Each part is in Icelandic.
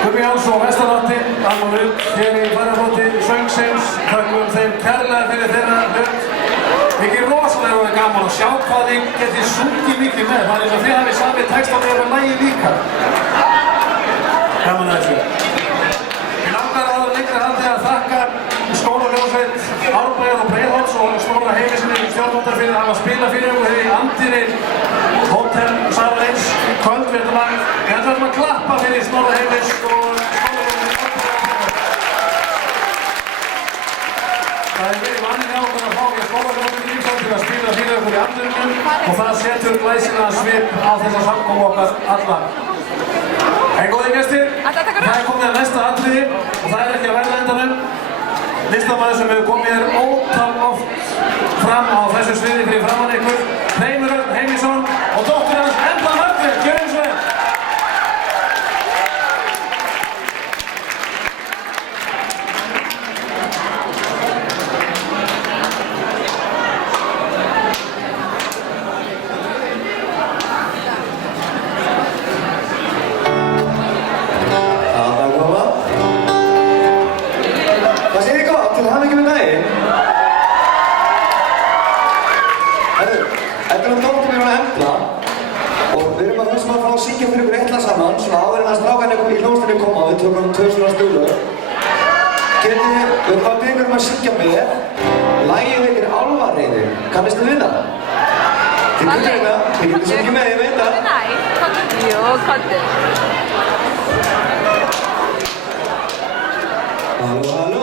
Gummi Jóns og Vesturlandi, Almar Uld, hér í farafloti söngsins. Þökkum þeim kærlega fyrir þeirra hlut. Mikið rosalega gaman að sjá hvað þið getið sungið mikið með. Það er eins og þið hafið samið textan yfir lagið líka. Gaman að þessu. Ég langar áður lengra haldi að þakka skólaljónsveit Árbæjar og Breiðholts og Snorra Heimissyni stjórnvaldar fyrir að hafa spilað fyrir okkur hér í andinni Hótel Salreins kvöldvéttalag. Ég ætla að klappa fyrir Snorra Heimis og skólaljónsveit. Það er verið vanið á okkur að fá hér skólaljónsveit Ísland til að spila fyrir okkur í andinum og það setur glæsilegan svip á þessa samkomu okkar alla. Góðir gestir, það er komið að næsta atriði og það er ekki að verða endanum. Listamaður sem hefur komið hér ótal oft fram á þessu sviði fyrir framann ykkur, Hreimur Örn Heimisson og dóttir hans Embla Margrét, gjörið svo vel! Syngja með. Lagið heitir Álfareiðir. Kannistu við það? Þið getur þetta. Þið getur syngja með, ég veit það. Nei, komdu. Jú, komdu. Halló, halló.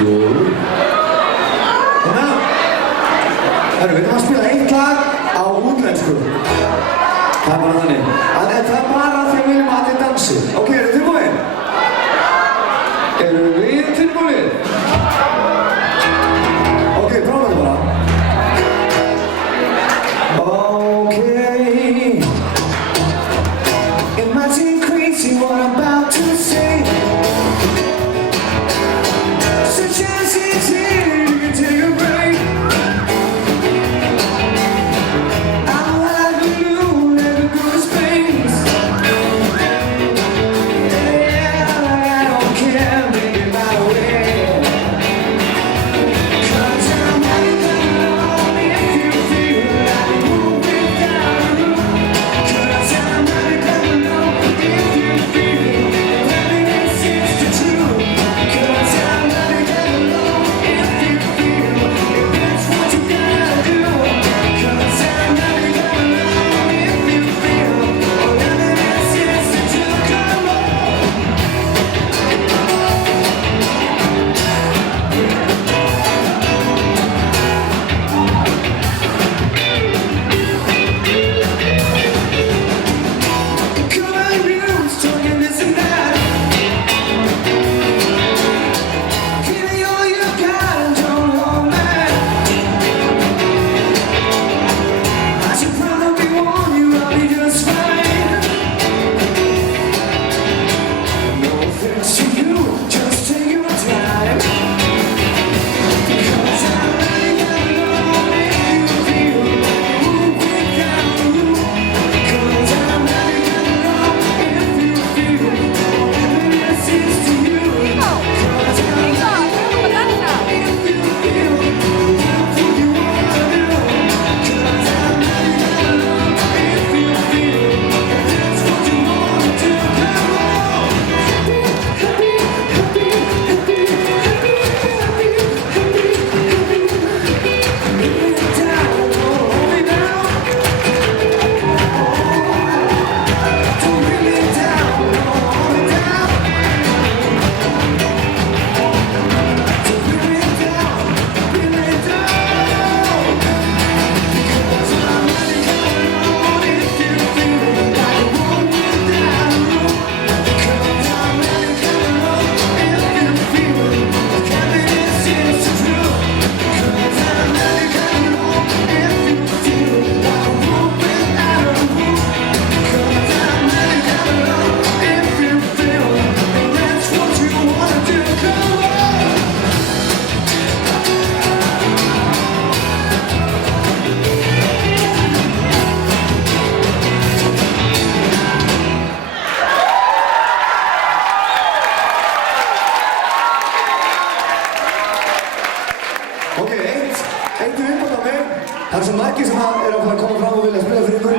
Yeah. Það svo margir sem eru að fara að koma fram og vilja spila fyrir ykkur,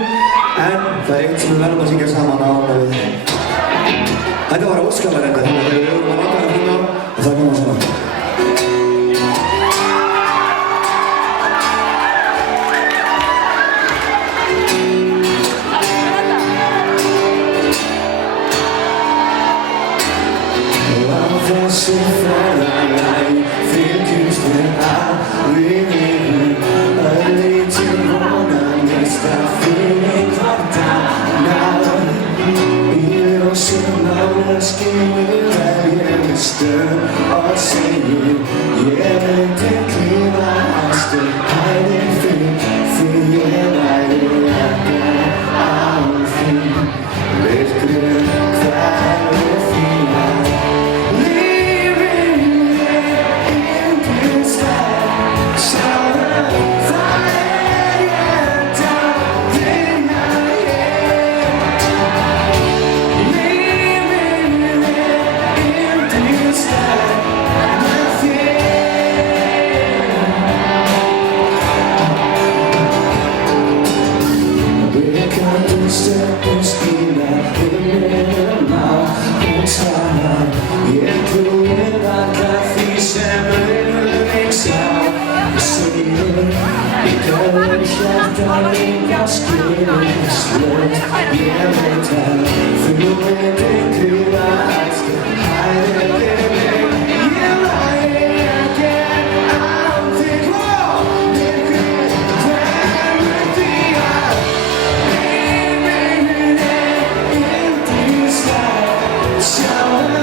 en það eitt sem við verðum að syngja saman á við. Þetta var óskalar enda, þannig að við vorum að láta það finna og það koma saman. Þessi ferðalag fylgjumst við að við örlítið vonast að finna einhvern dag. Í ljósum nálaskinu ég með stöð og segi ég myndi klífa hæstu hæðir því ég væri ekki án þín. Myrkrið hverfur þín að ég trúi varla því sem auðvitað sá. Ég segir, ég gæði hjarta enga skilningslöð. Ég veit að þú myndir klífa hæstu hæðir fyrir mig. Ég væri ekki án þig. Myrkrið hverfur því að lífinu yndislegt. Sjáðu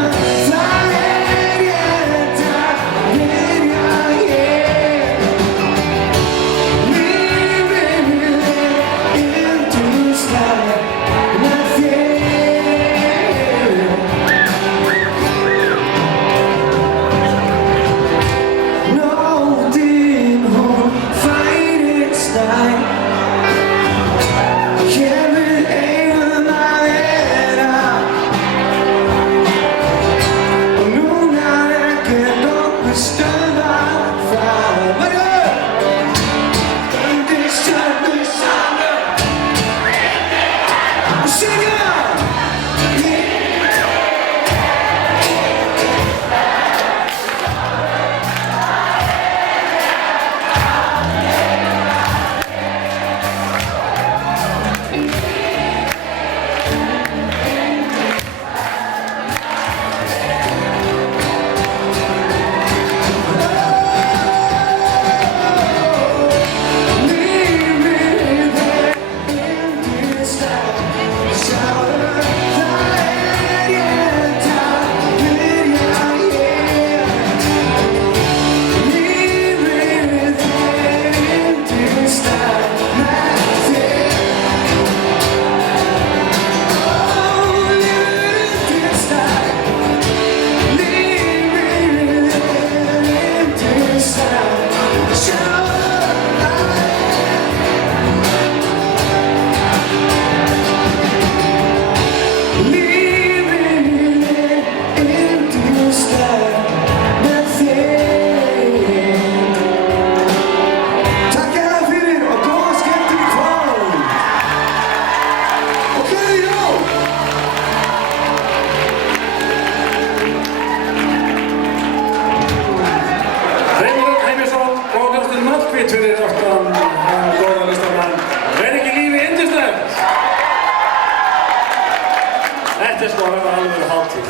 Þetta sko að vera alveg hátíð,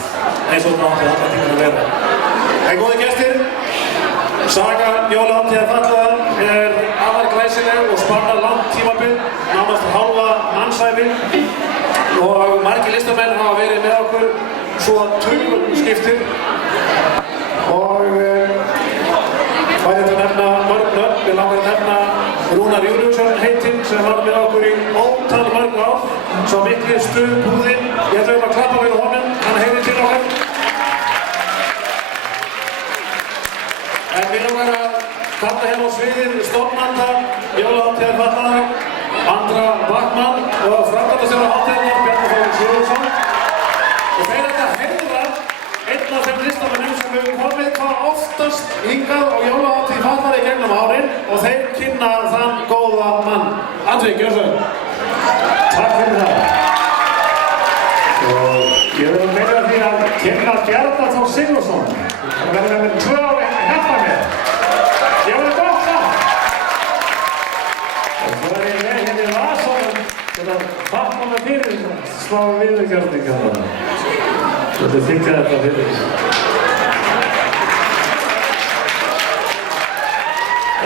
eins og þetta átti alltaf tíma að vera. En góði gestir, saga jólahátíðar Fatlaðar afar glæsileg og spannar langt tímabil, nánast hálfa mannsævi og margir listamenn hafa verið með okkur svo tugum skiptir og bæði þetta nefna mörg nöfn, við langar að nefna Rúnar Júliusson heitinn sem var með okkur í ótal mörg ár, svo mikli stuðbúðinn. Ég ætla að klappa fyrir honum, hann heyrir til okkur. En við langar að kalla hérna á sviðið stofnanda jólahátíðar Fatlaðar, Andra Backmann og framkvæmdastjóri hátíðarinnar Bjarni Þór Sigurðsson. Og þeir ætla að heiðra einn af þeim listamönnum sem hefur komið hvað oftast hingað á jólahátíð Fatlaðar. saman í gegnum árin og þeir kynna þann góða mann. Andri, gjör svo. Takk fyrir það. Og ég vil meina því að kynna Bjarna Þór Sigurðsson. Það verður með 2 ári hérna mér. Ég verður gott það. Og svo ég með hérna í vasanum til að þakka mig fyrir smá viðurgjörninga þarna. Þetta þykja þetta fyrir.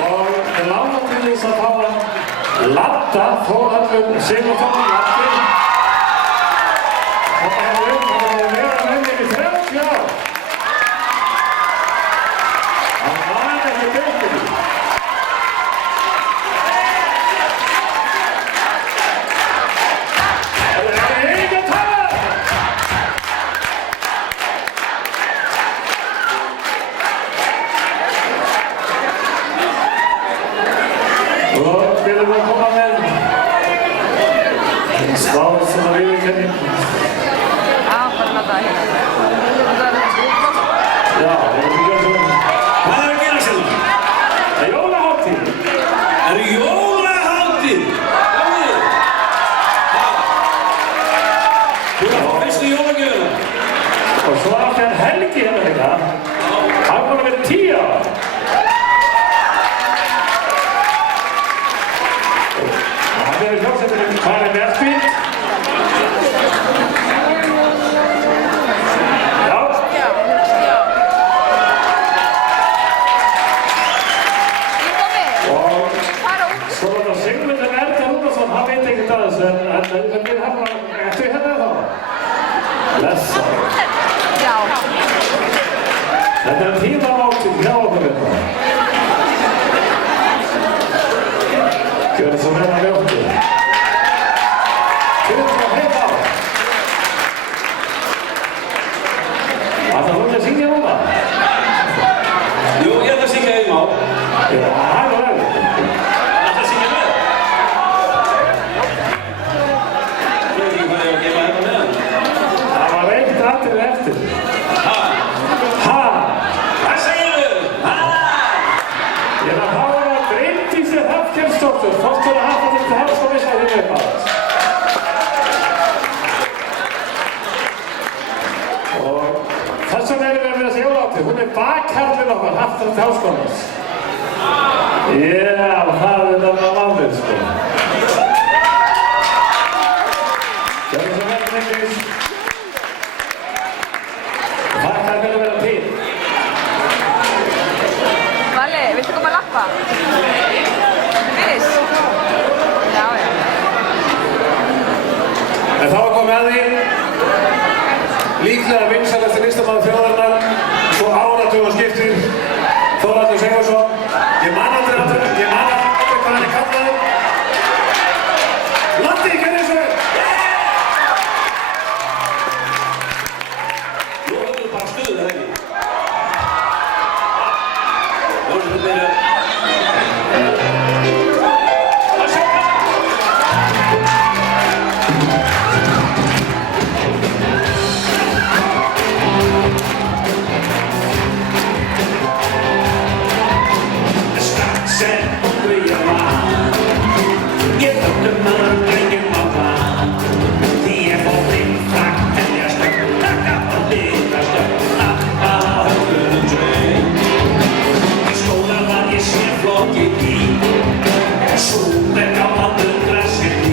Og við lágum til þess að fá Ladda Þórhallur Sigurðsson Laddi. Þetta hefur verið með mér í 30 ár. Hann var ekki betur. Það er engin tala! Og við erum að koma með sláð sem að viðurkenning. Já, ég veit ekki hvað það er. Hvað er að gera sér það? Það er jólahátíð. Það er jólahátíð! Jáðu! Þú er að fá fyrstu jólagjöfuna. Og svo átti hann Helgi hérna líka. Hann kom að vera 10 ára. Og hann er í hljómsveitinni Hvað er Mjallhvít? Hann veit ekkert að þessu, en það er hérna, ertu hérna þá? Blessa. Já. Þetta er tímamótið hjá okkur hérna. Gjörðu svo vel að ljóttu. Fyrir þá heima á. Ætlar þú ekki að syngja núna? Jú, ég ætla að syngja heima á. Já, það er vel. Ætla að syngja með? Ég veit ekki hvað ég á að gefa hérna með hann. Það var eitt atriði eftir. Ha? Ha? Hvað segirðu? Ha? Ég var að hafa það Bryndísi Hrafnkelsdóttur, forstjóri Hafnarfjarðar Háskóla þínu uppáhalds. Og þess vegna erum við með þessi jólahátíð. Hún er bakkarlinn okkar Hafnarfjarðar Háskólans. Já, það er þarna málið, sko. Gjörðu svo vel, Bryndís. Takk fyrir að vera til. Valli, viltu koma að lappa? Viss? Já, já. En þá er komið að því líklega vinsælasti listamaður þjóðarinnar svo áratugum skiptir Þórhallur Sigurðsson. Ég man aldrei hvað hann er kallaður. Laddi, gerðu svo vel! Nú höfum við bara stuð, eða ekki? Nú erum við meira... Að sjá það! Strax ungur ég var, ég þótti maður drenginn á plan. Því ég fór blindflagg, telja stökk, taka og lita stökk, nappa á höfðunum dreng. Í skóla var ég sér flokkið í, súper gáman undra sér í.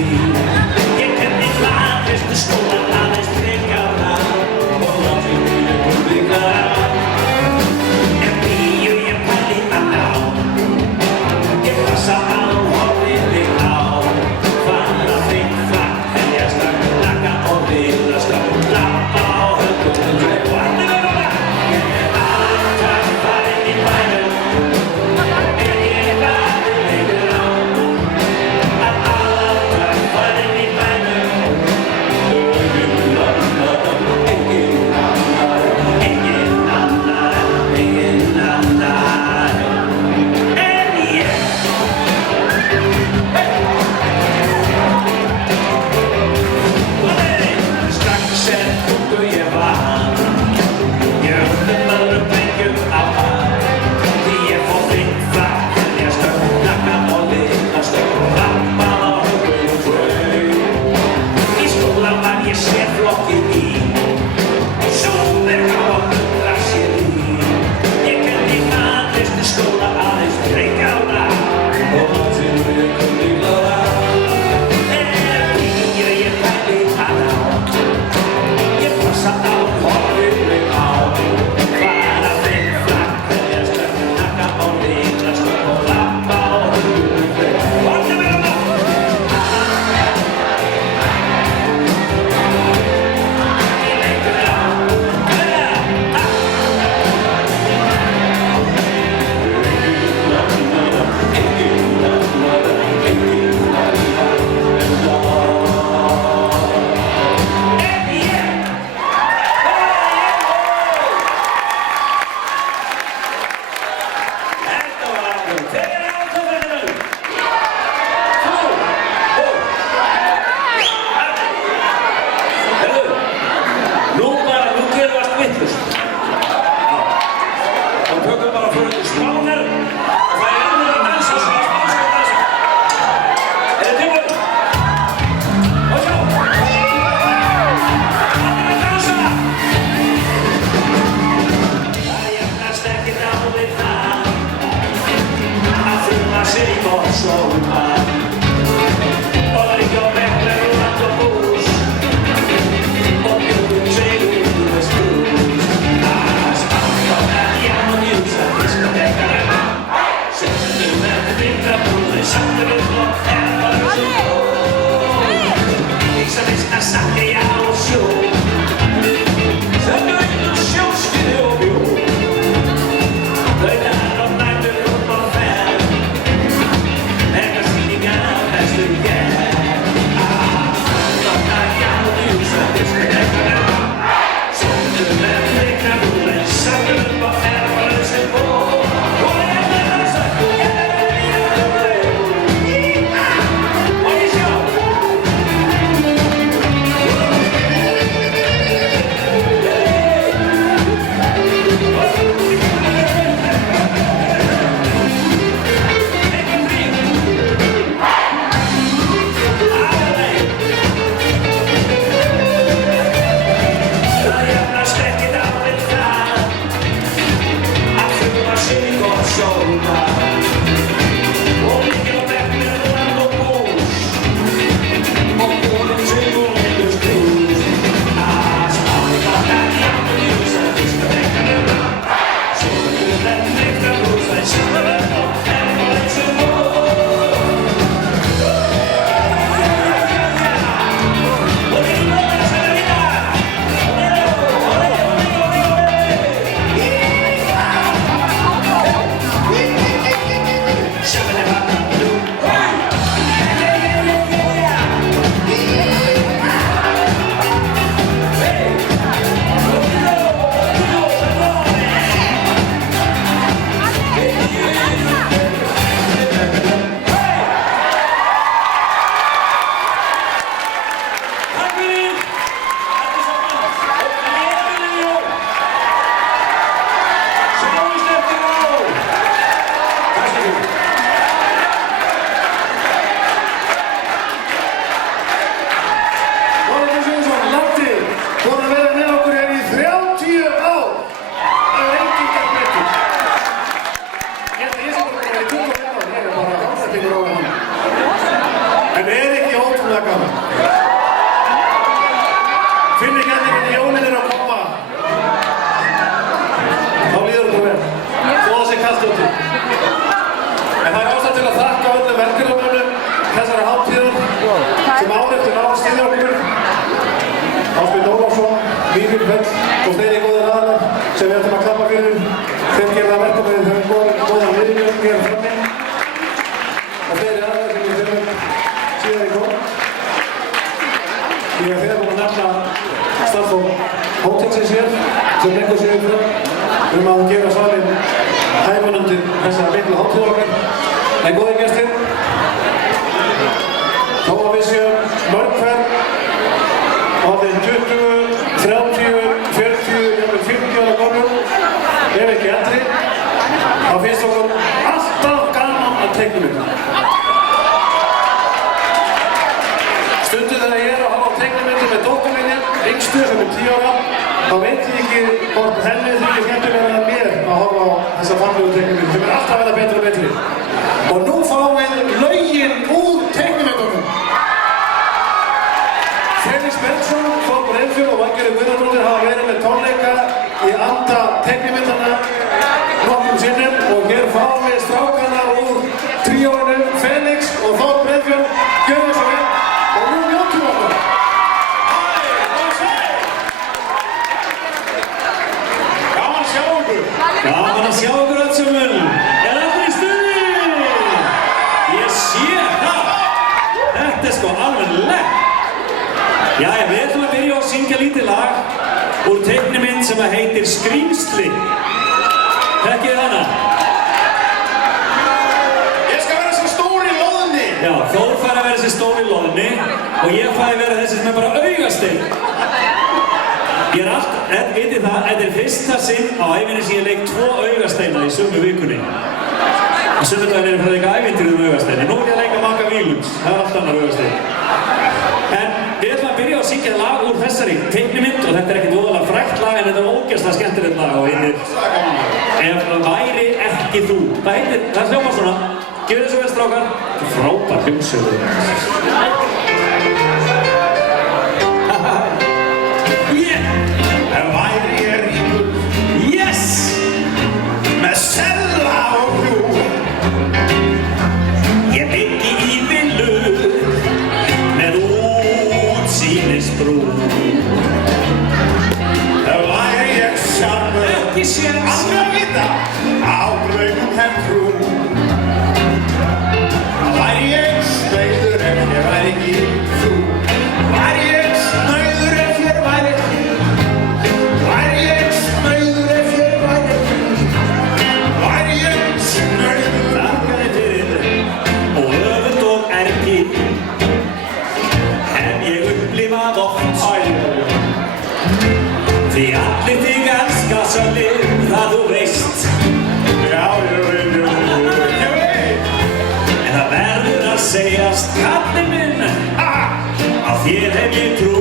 Ég kenni hlaðist með skólan aðeins tryggara og látið mjög úrbyggara. En bíu ég pæli að ná, ég passa á, horfið mig á, fara förum til Spánar og það alveg að dansa sem spánska dansa. Þið tilbúin? Og sjá! Allir að dansa! Það jafnast ekkert á við það að finna sig í gott sómar og liggja á bekknum og land og bús og bjóðum sig út úr þess brús. Að spánka og að jafn og njúsa diskotekana setjum með fingrabrúði samverðum og erfarum sem Ísa vissna sakki á sjó Sögum inn á sjóskinu og bjó Þauðar og nætur upp á ferð Eka sýningar á bestu gerð Að jafn og njúsa diskotekana setjum með fingrabrúði samverðum og erfarum sem og ég fæ vera þessi sem bara augasteinn. Ég allt, vitið það, þetta fyrsta sinn á ævinni sem ég leik 2 augasteina í sömu vikunni. Á sunnudaginn fyrir að leika ævintýrið augasteina. Nú ég að leika Magga Vílunds, það allt annar augastein. En við ætlum að byrja að syngja lag úr þessari teiknimynd og þetta ekkert voðalega frægt lag en þetta ógeðslega skemmtilegt lag og heitir Ef væri ekki þú. Það hljómar svona. Gjörðu þessu vel strákar. Frábær hljómsveit. Ef væri ég ríkur, yes! Með sella og hjú. Ég byggi í villu með útsýnisbrú. Ef væri ég sjálfur, ekki séns, aldrei að vita, á draugum hef trú. Væri ég snauður ef ég væri ekki þú. Væri ég snauður ef ég væri ekki. Væri ég snauður ef ég væri ekki. Væri ég snauður. Þakkaði fyrir og öfund og ergi hef ég upplifað oft. Því allir þig elska Sölvi, það þú veist. Já, ég veit. En það verður að segjast, kallinn minn, á þér hef ég trú.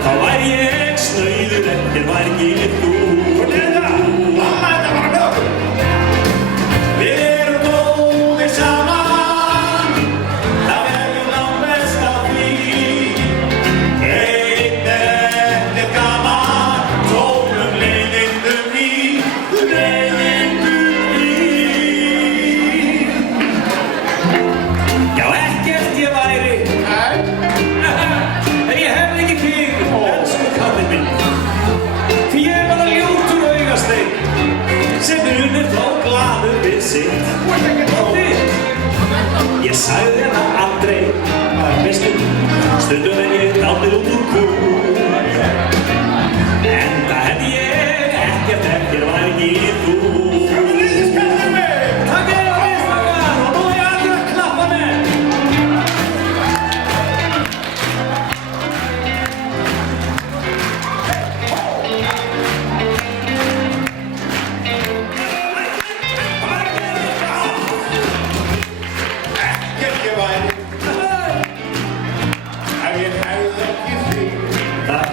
Þá væri ég snauður ef ég væri ekki þú. Mamma, þetta var nóg. Við erum góðir saman, það verður langt best af því. Einn ekkert gaman, tónum leiðindum í. Já, ekkert ég væri. En ég hefði ekki þig, elsku kallinn minn. Því ég bara ljótur augasteinn sem unir þá glaður við sitt. Og þið, ég sagði það aldrei, veistu, stundum en ég dálítið út úr kú. Enda hefði ég ekkert ef ég væri ekki þú. Takk fyrir að við strákar og nú er allir að klappa með. Ekkert ég væri ef ég hefði ekki þig. Takk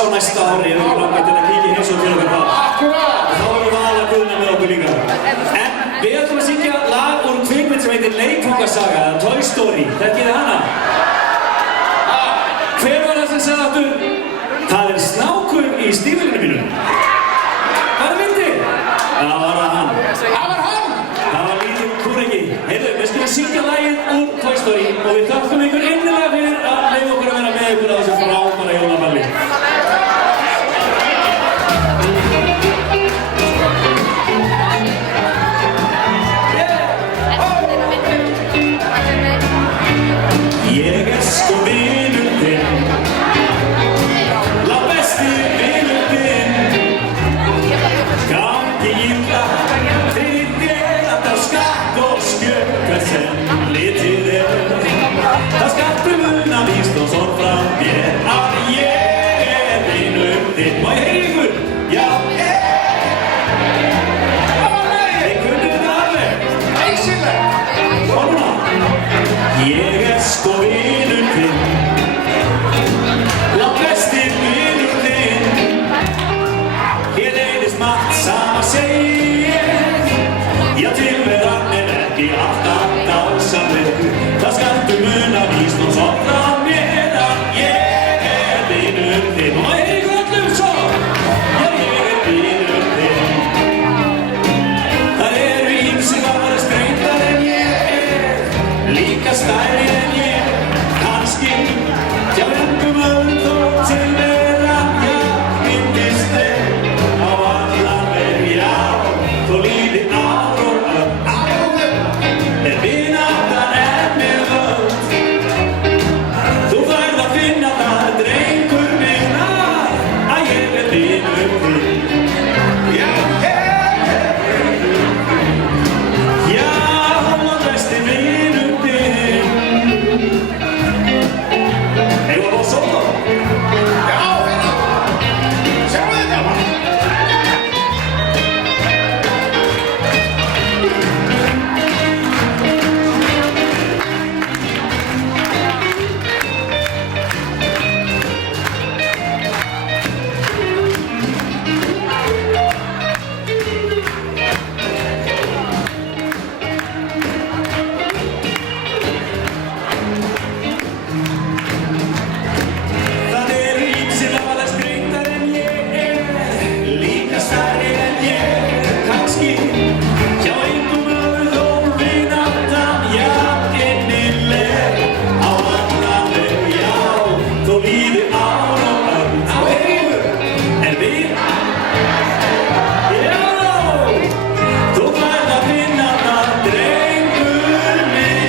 á næsta ári ef við langar til að kíkja eins og til okkur það. Akkurat! Þá erum við Vala Guðna með okkur líka. En við ætlum að syngja lag úr kvikmynd sem heitir Leikfangasaga, Toy Story. Þekkið þið hana? Hver var það sem sagði aftur? Það er snákur í stígvélinu mínu. Hvað er myndin? Það var hann. Það var hann! Það var lítið kúreki. Heyrðu, við skulum syngja lagið úr Toy Story og við þakkum ykkur innilega fyrir að leyfa okkur að vera með ykkur á þessu frábæra jólaballi. Ég sko vinur þinn, besti vinur þinn, gangi illa fyrir þér að það skakk og skjöka sem litið það skaptu muna víst og sorg frá mér að ég vinur þinn. Má ég heyra ykkur? Já, ég kunni þetta alveg. Æsileg! Og núna. Ég sko vinur þinn, besti vinur þinn, hér leiðist margt sama segir, já tilveran ekki alltaf dásamleg, það skalltu muna víst og sorg frá mér að ég vinur þinn. Og má ég heyra ykkur öllum svo? Já, ég vinur þinn. Það eru ýmsir aðra strengdar en ég líka stærri en ég, kannski hjá engum öðrum þó tilveran, já, myndist þeim á allan veg, já, þó líði ár og er vináttan mér völd. Þú færð að finna það, drengur minn, að ég vinur þinn. Já, besti vinur þinn. Eigum við að fá solo? Já, hérna! Sjáum við þetta bara! Það eru ýmsir aðra strengdar en ég, líka stærri en ég, kannski hjá engum öðrum þó vináttan, já, innileg á allan veg, já, þó líði ár og öld. Á heiður, en við, já, þú færð að finna það, drengur minn,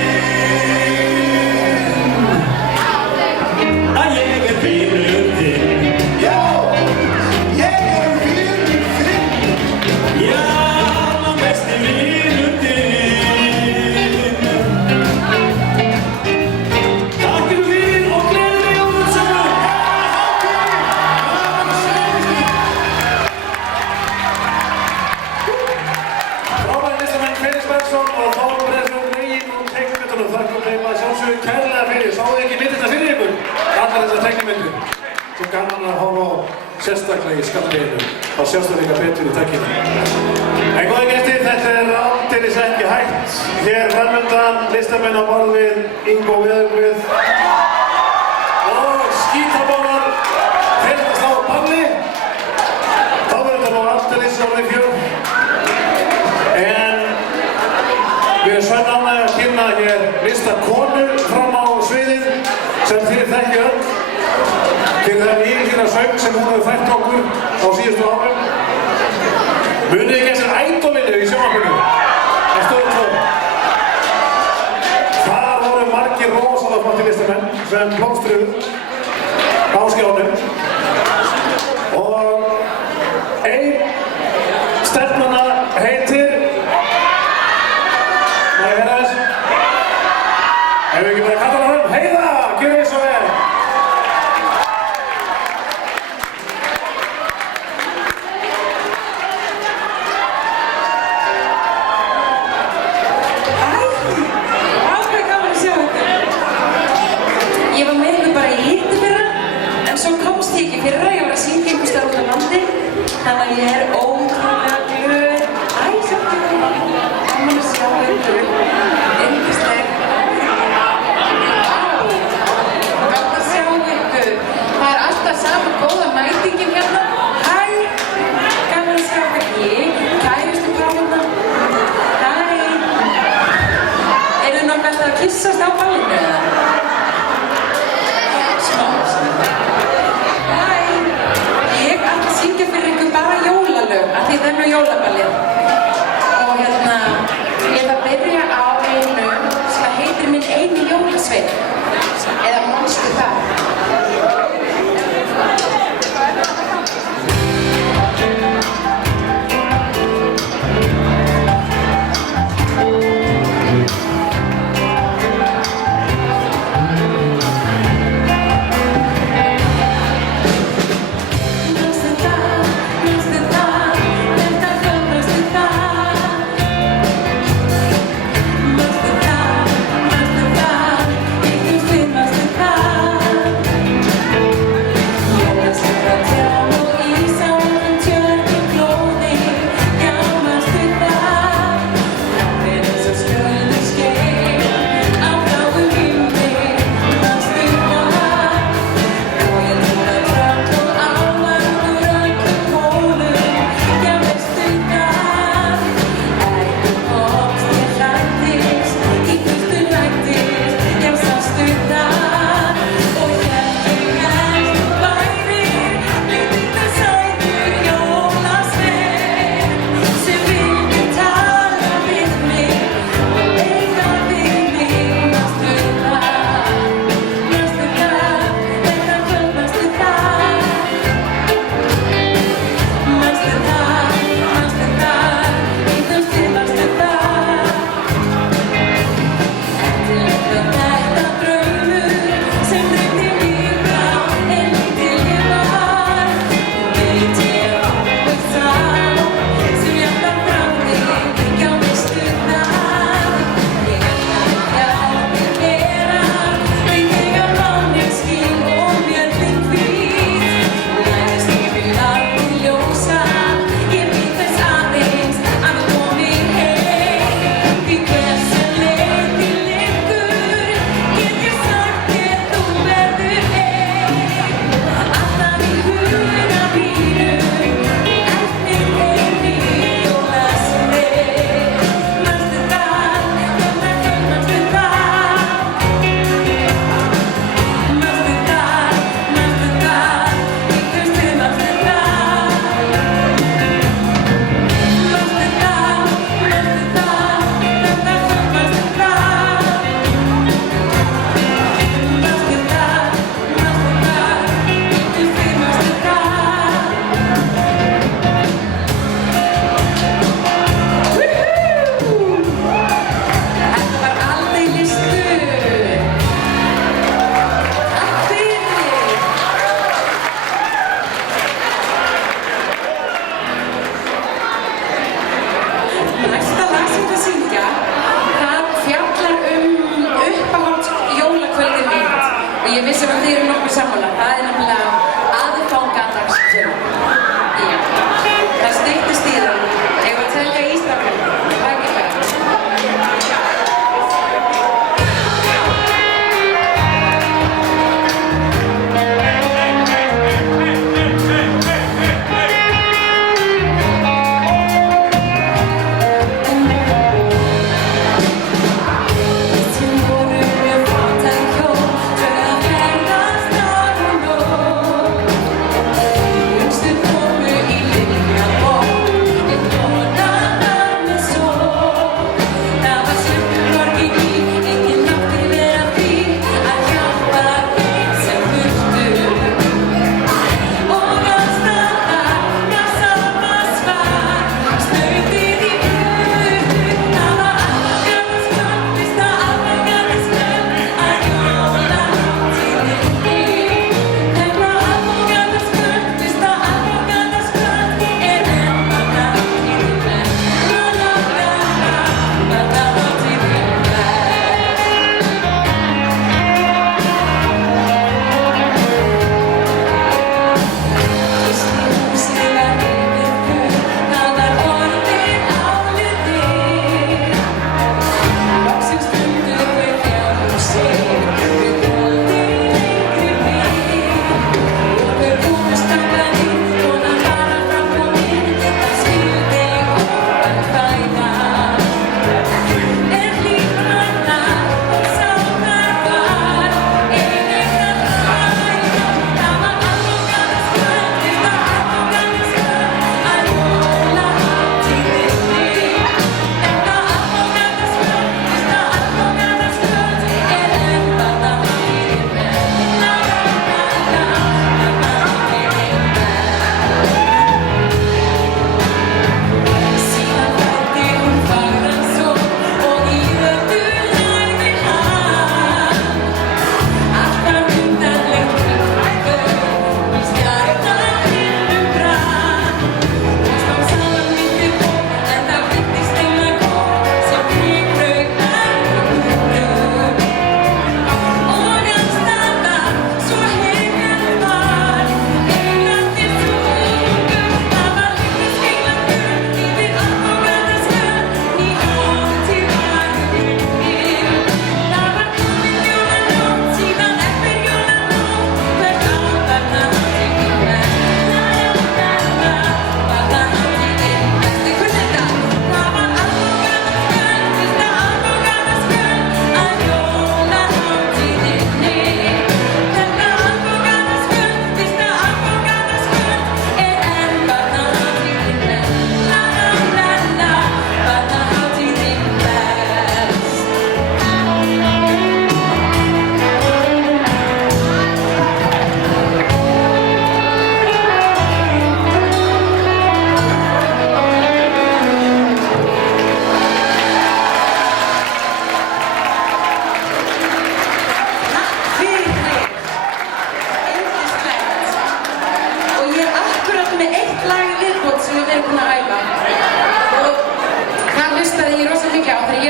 að ég vinur þinn. Já! Ég vinur þinn! Já, besti vinur þinn. Takk fyrir og gleðileg jólasögur. Frábæri listamenn Felix Bergson og Þór Breiðsson Regin úr teiknimyndunum. Þakkum þeim að sjálfsögðu kærlega fyrir. Sáðu ekki myndirna fyrir ykkur? Allar þessar teiknimyndir. Svo gaman að horfa á sérstaklega í skallleginu. Þá sjástu líka betur í tækinu. En góði gestir, þetta er aldeilis ekki hægt. Hér framöndan listamenn á borð við Ingo Veðurguð og skítabólar fyrir að slá á balli. Þá verður þetta nú aldeilis orðið fjör. En við erum svenn ánægðir að kynna hér listakonu fram á sviðið sem þið þekkið öll fyrir það yfirlína söng sem hún hefur fært okkur á síðustu árum. Munið ekki þessar ædolinu í sjónvarpinu á Stöð 2. Þar voru margir rosalega flottir listamenn sem blómstruðu á skjánum og ein stelpnanna heitir Ef við ekki bara kalla hana fram, Heiða, gjörðu þið svo vel! Ég var með ykkur bara í hittifyrra, en svo komst ég ekki fyrir að ég var að syngja einhvers staðar út á landi. Þannig að ég er ótrúlega glöð. Æ, svo gaman að sjá ykkur. Yndisleg. Gaman að sjá ykkur. Það er alltaf sama góða mætingin hérna. Hæ, gaman að sjá ykkur. Kærustu páfana. Hæ. Eru þið nokkuð alltaf að kyssast á ballinu eða? Smá. Hæ. Ég ætla að syngja fyrir ykkur bara jólalög, af því það er nú jólaballið. Og hérna, ég ætla að byrja á einu sem heitir Minn eini jólasveinn. Eða manstu það?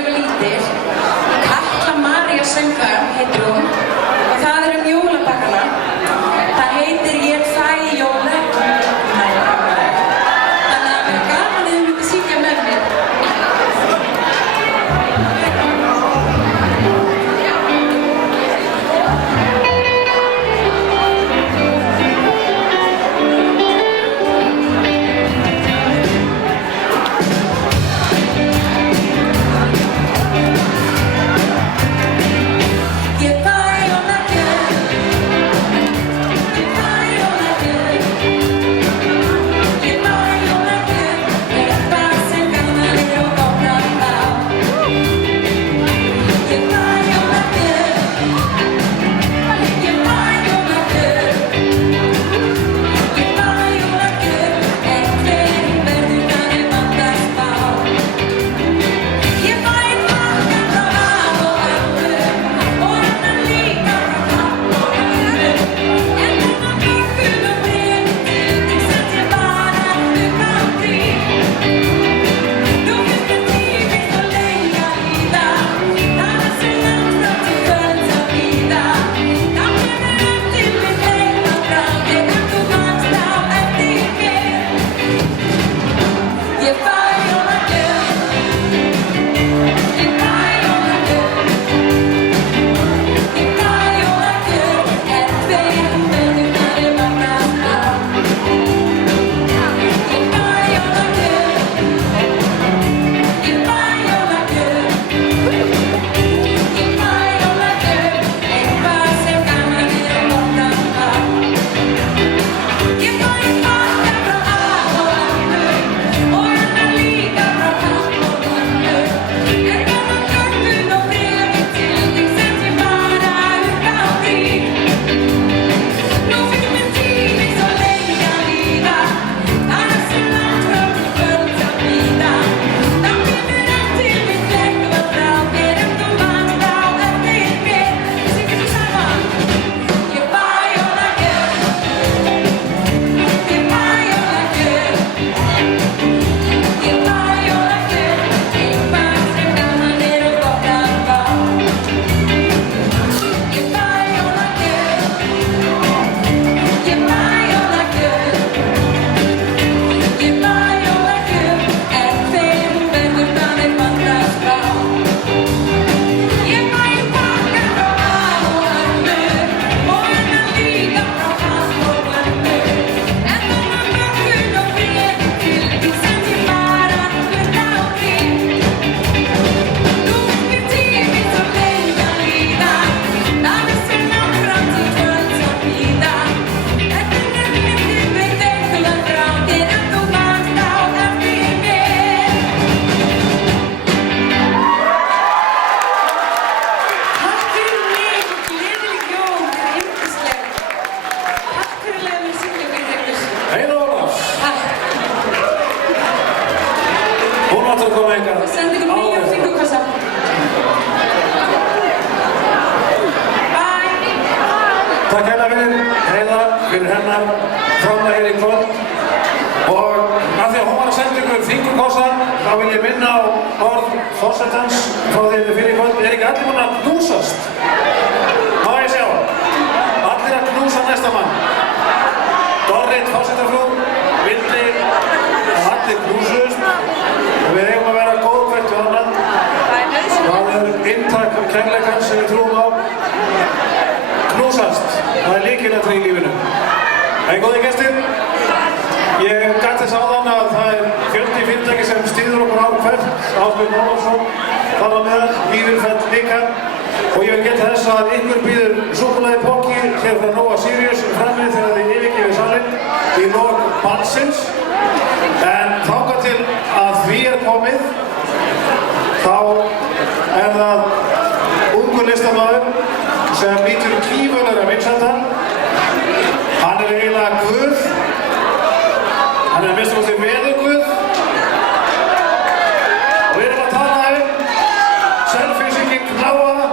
ég var lítil. Katla María Sönga heitir hún og það er jólabakkana. Það heitir Ég fæ jólaegg. Þannig að það er gaman ef þið myndið syngja með mér. Takk hérna fyrir Heiða, fyrir hennar framlag hér í kvöld. Og af því að hún var að senda ykkur fingurkossa, þá vil ég minna á orð forsetans frá því fyrir í kvöld. Er ekki allir búin að knúsast? Má ég sjá? Allir að knúsa næsta mann. Dorrit, forsetafrú, vildi að allir knúsust. Og við eigum að vera góð hvert við annan. Það er inntak kærleikans sem við trúum á. Knúsast, það er lykilatriði í lífinu. Góðir gestir, ég gat þess áðan að það er fjöldi fyrirtæki sem styður okkur ár hvert. Ásbjörn Ólafsson, þar á meðal, Víðirfell líka. Og ég vil geta þess að ykkur býður súkkulaði Poki hér frá Nova Sirius frammi þegar þið yfirgefið salinn í lok balsins. En þangað til að því er komið, þá er það ungur listamaður sem nýtur gífurlegra vinsælda. Hann er eiginlega Guð. Hann er að minnsta kosti veðurguð. Og við erum að tala selfie-singing Gnáa,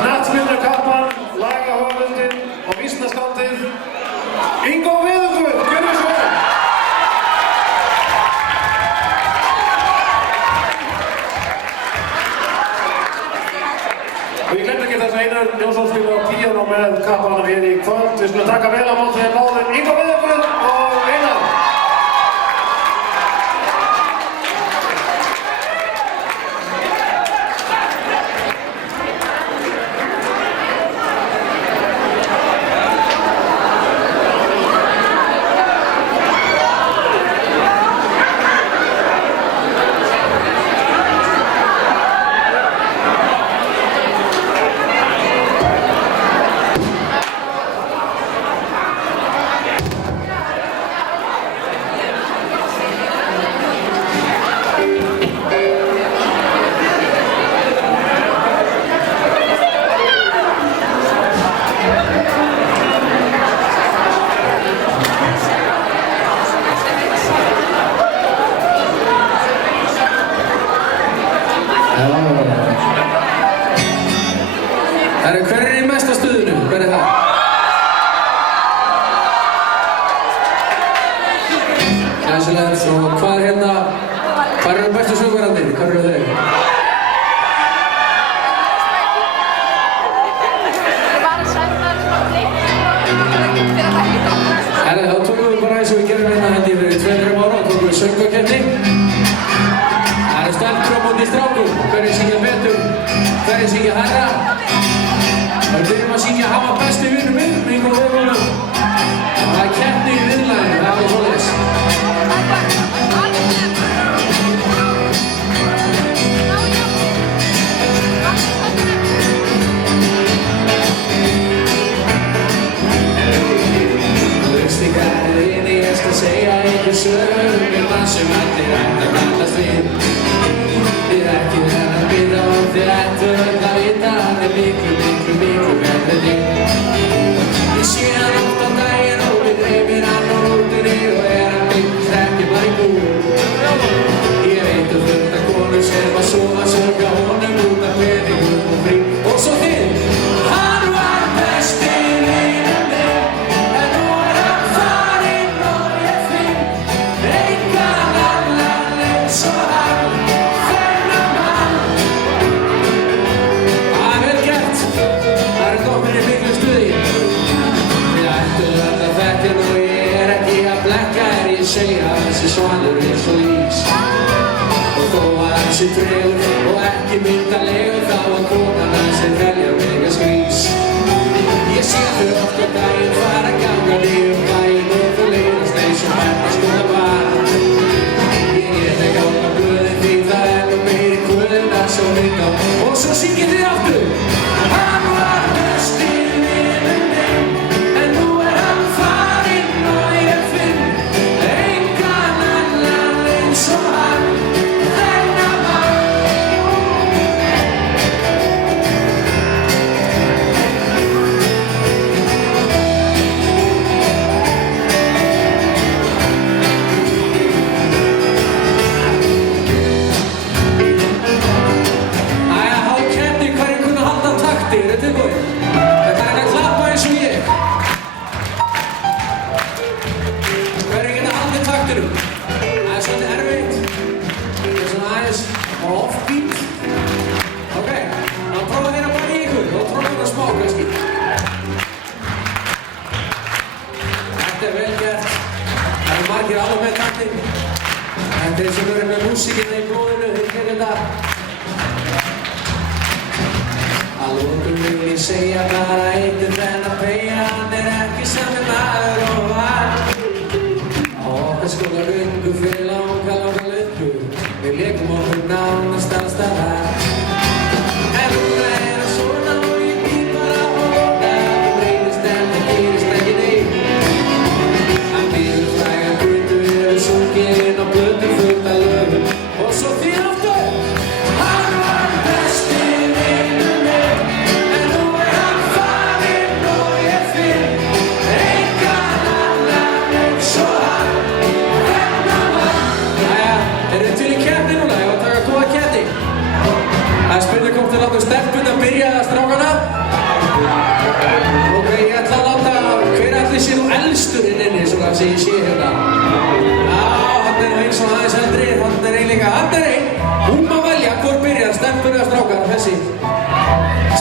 knattspyrnukappan, lagahöfundinn og vísnaskáldið Ingo Veðurguð. Gjörðu svo vel! Hver í mesta stuðinu? Hver það? Glæsilegt, og hvað eru bestu söngvararnir? Hvað eru þau? Þá tókum við bara eins og við gerum held ég fyrir 2-3 ára og tókum við söngvakeppni. Það eru stelpur á móti strákum, hverjir syngja betur, hverjir syngja hærra. Við byrjum að syngja Hafa besti vinur minn, Bingo Vögunum. Það er keppni í viðlaginu, það er svoleiðis. Ég skal segja ykkur sögum mann sem allir ætti að kallast við. Þið ekki að bíða og þið ættu að vita hann miklu betri þig. Ég sé hann oft á daginn og við dreymir hann á rútunni og hann byggt ekki bara í búi. Ég veit fullt af konur sem að sofa sögja honum út af peningum og frí. Og svo þið, hann var besti vinur minn. Þessi svanur eins og ís. Og þó að hann sé tregur og ekki myndalegur þá að konan hans velja mega skrís. Ég sé þau oft á daginn fara ganga niður bæinn og þau leiðast eins og skoða bar. Ég get ekki átt á blöðin því það nú meiri kvöðina svo hringa og svo syngið þið aftur. Hann var besti vinur minn en nú hann farinn og ég finn so hard, þennan mann. Æja, þá keppni hverjir kunna halda takti, eru tilbúin? Þetta að klappa eins og ég. Hverjir geta haldið taktinum? Það er svolítið erfitt. Það er svona aðeins offbeat. Ok, þá prófa þér að bara í ykkur og tróðum það smá kannski. Þetta er vel gert. Það eru margir alveg með taktinn. Þetta er eins og verið með músíkina í blóðinu, þeir gerir þetta. Að lokum vil ég segja bara eitt þennan beigja, hann ekki sami maður og var. Okkar skóla lungu fyrir langa lungu. Við leikum okkur nánast alls staðar. En núna það svona og ég býð bara að hóna. Það breytist en það gerist ekki neitt. Hann býður fræga götu yfir sunginn og blötu fullt af lögum. Og svo þið aftur. Hann var besti vinur minn en nú hann farinn og ég finn engan annan eins og hann. Eru þið til í keppni núna? Ég var að taka góða keppni. Það er spurning hvort þið láta stelpuna byrja strákana. Ok, ég ætla að láta hver allir sé nú elsturinn inni svona sem ég sé hérna. Já, hann er eins og aðeins eldri, hann er ein líka. Hann er ein. Hún má velja hvort byrjar, stelpuna eða strákana, þessi.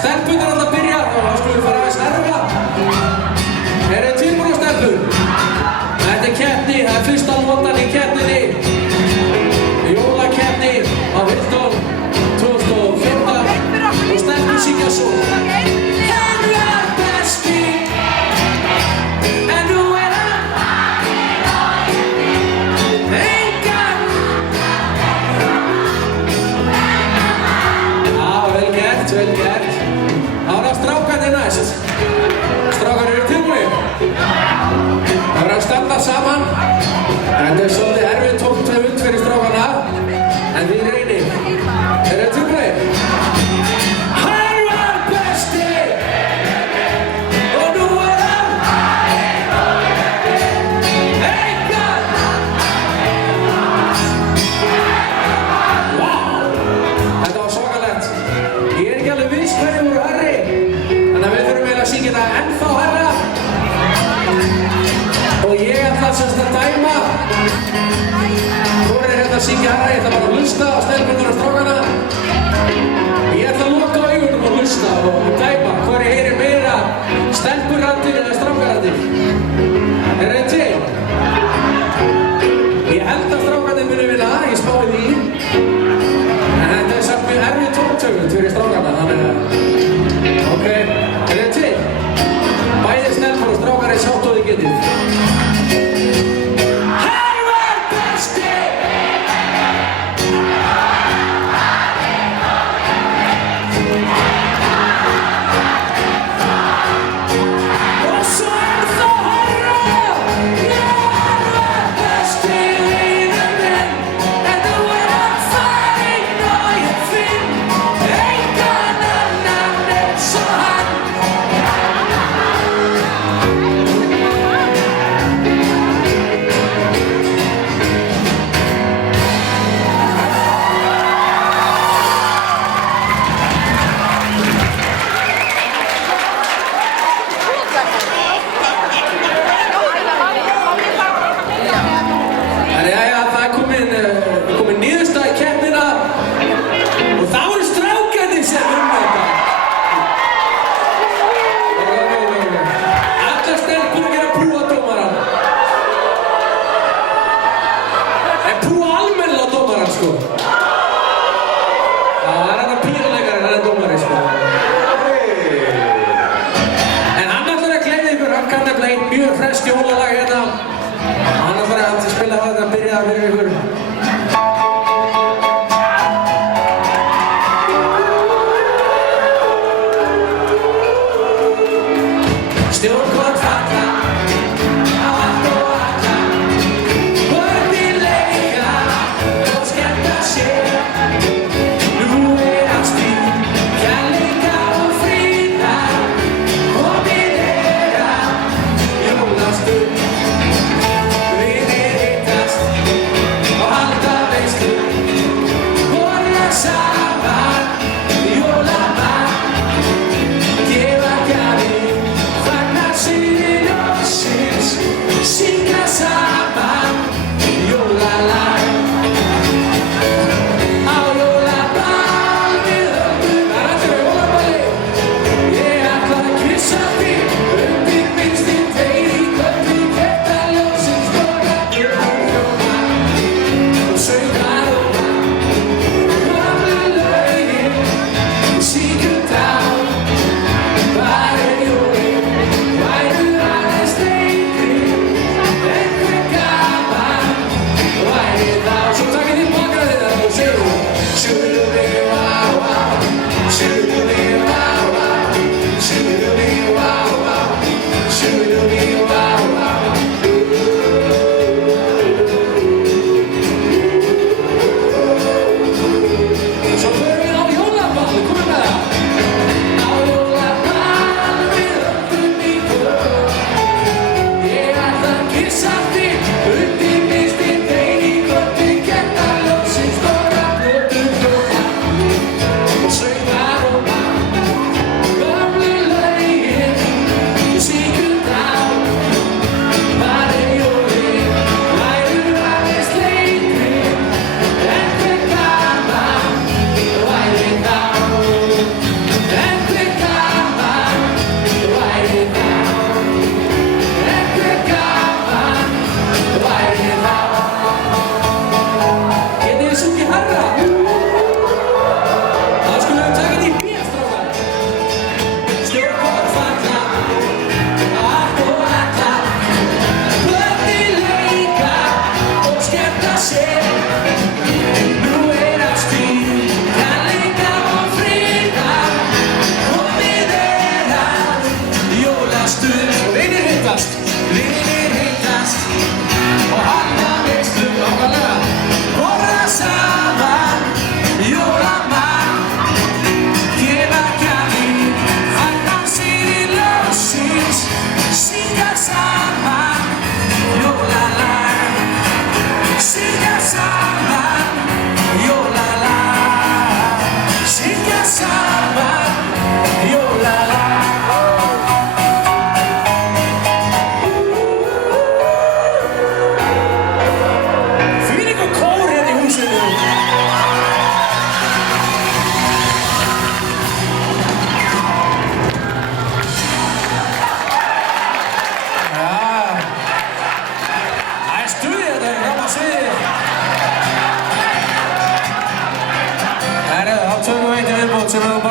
Stelpuna er alltaf að byrja, þá skulum við fara aðeins erfa. Eru þið tilbúin á stelpun? Þetta er keppni, það er fyrsta lotan í keppninni. Jólakeppni á Hildón 2015 og stelpur syngja svo. Hann var besti en nú hann engan. Já, vel gert, vel gert. Þá er það strákarnir næst. aðeins að dæma. Hvor hérna að syngja hana, ég ætla bara að hlusta á stelpunnar og strákana. Ég ætla að loka augunum og hlusta og dæma hvor ég heyrir meira stelpurraddir eða strákarraddir. Þið til? Ég held að strákarnir muni vinna, ég spái því. En þetta samt mjög erfið tóntöfund fyrir strákarna, þannig að... Ok, þið til? Bæði stelpur og strákar eins hátt og þið getið. Hann var besti! Og svo það horra! Hann var besti vinur minn. En þú að farin og ég finn engan annan eins og hann. Jæja, það er komin niðurstaða í keppnina og það voru strákarnir sem þetta. Allar stelpur að gera púa dómarann. En púa almennilega dómarann, sko. Já, það er hann að píruleikarinn, hann er dómari, sko. En hann ætlar að gleðja ykkur, hann kann nefnilega einn mjög hress jólalag hérna. Hann ætlar að spila þetta að byrja fyrir ykkur. Stjórnkvöld falla á allt og alla. Börnin leika og skemmta sér. Nú ástríð, kærleika og friðar. Komin að jólastund. Vinir hittast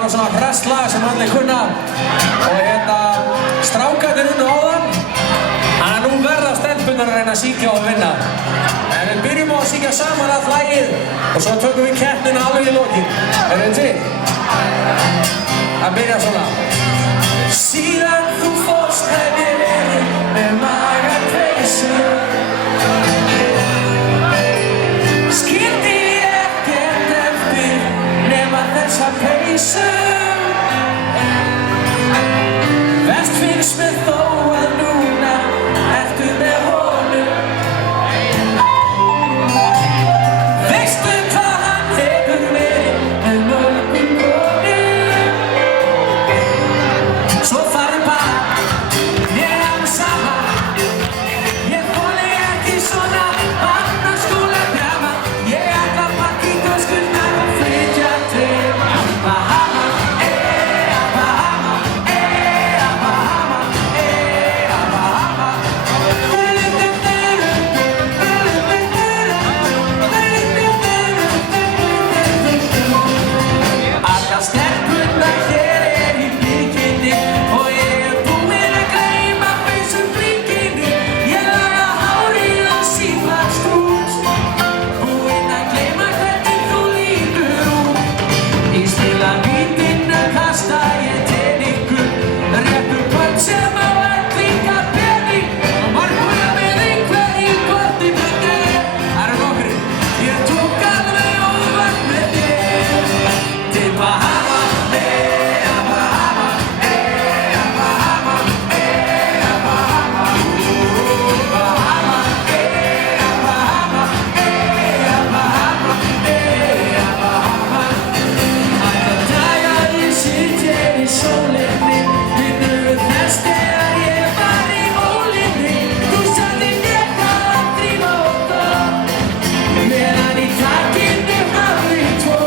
nú svona hress lag sem allir kunna og strákarnir unnu áðan. Þannig að nú verða stelpunnar að reyna að syngja og vinna. En við byrjum á að syngja saman allt lagið og svo tökum við keppnina alveg í lokin. Erum við til? Að byrja svona. Síðan þú fórst hef ég verið með magan kveisu. Skildi ég ekkert eftir nema þessa peysu. Verst finnst mér þó að núna ertu með honum. Veistu hvað hann hefur verið með mörgum konum. Svo farðu bara, mér er alveg sama. Ég þoli ekki svona barnaskóladrama. Ég ætla að pakka í töskurnar og flytja til Bahama. Bahama, Bahama, Bahama. Allar stelpurnar hér í bikini og ég búinn að gleyma þessum blikini. Ég laga hárið og síðan strút, búinn að gleyma hvernig þú lítur út. Í stilla vítinu kasta ég teningum, réttur kvöld sem á að klinga pening og marguna með einhverju gott í blöndi. Það eru nokkrir, ég tók alveg óvart með þér til Bahama. Bahama, Bahama, Bahama. Bahama, Bahama, Bahama. Alla daga ég sitt hér í sólinni, minnur þess þegar ég var í ólinni. Þú sagði mér hvað að drífa og dó, meðan í takinu hafði tvo.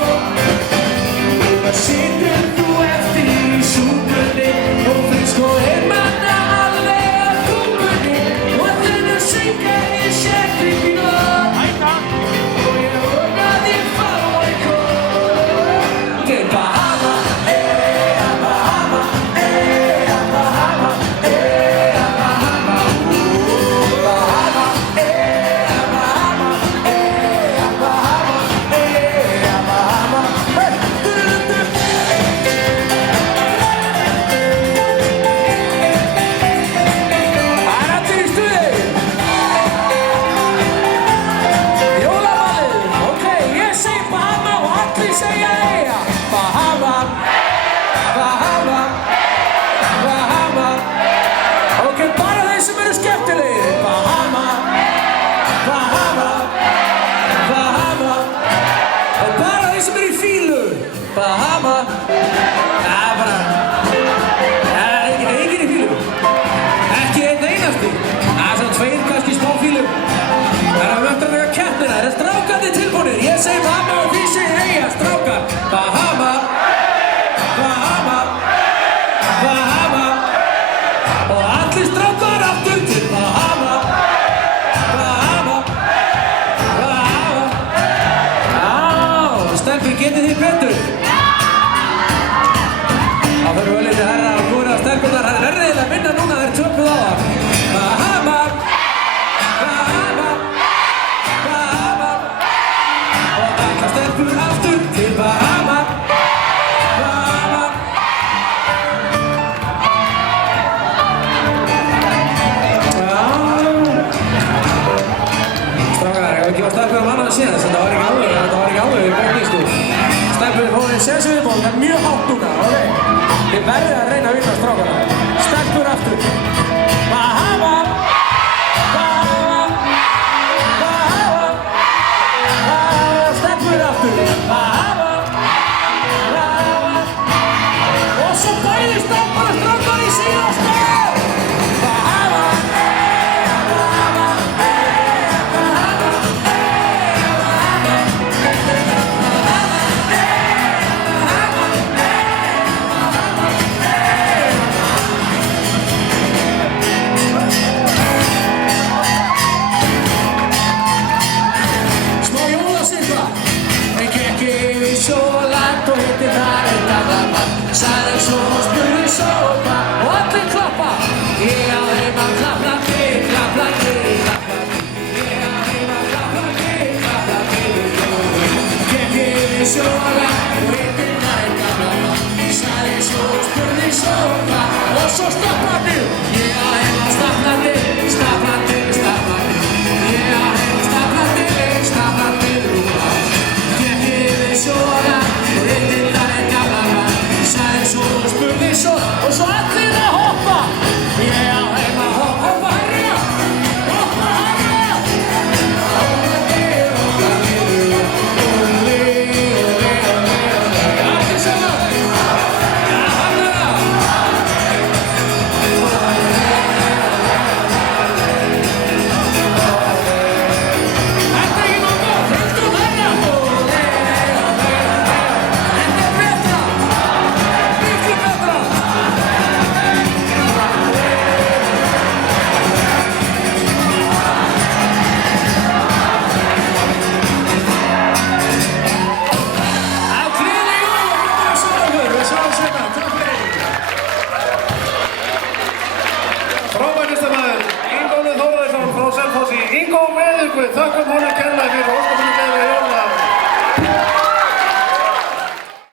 Hvað situr þú eftir í súpunni og finnst þú einmanna alveg af kúpunni og þennu syngja í sérgripinu. Og ég vona þér fái kór til Bahama. Bahama, Bahama, Bahama. Bahama, Bahama, Það er allir í stuði. Jólaballið. Ok, ég segi Bahama og allir segja eyja. Bahama, Bahama, Bahama. Ok, bara þeir sem eru skemmtilegir. Bahama, Bahama, Bahama. Og bara þeir sem eru í fílu. Bahama. Það er bara, það er enginn í fílu. Ekki einn einasti. Það er svona tveir kannski smá fílum. Það er að vönda að vera keppnina. Það er strákarnir tilbúinir. Ég segi Bahama og þið segir eyja. Strákar. Bahama, Bahama, Bahama. Og allir strákar aftur til Bahama. Bahama, Bahama. Já, stelpur, getið þið betur? Það fyrir vel eitthvað herra að búið að stelpunar. Það er verðið að vinna núna, þeir töpuð á það. Bahama, Bahama, Bahama. Og allar stelpur aftur til Bahama. Bahama. Já. Strákar, ég hef ekki var stelpur að manna það síðan, þetta var ekki alveg í bókning, sko. Stelpur fóru í sensu viðból, það er mjög hátt núna, ok? Þið verðið að reyna að vinna strákana.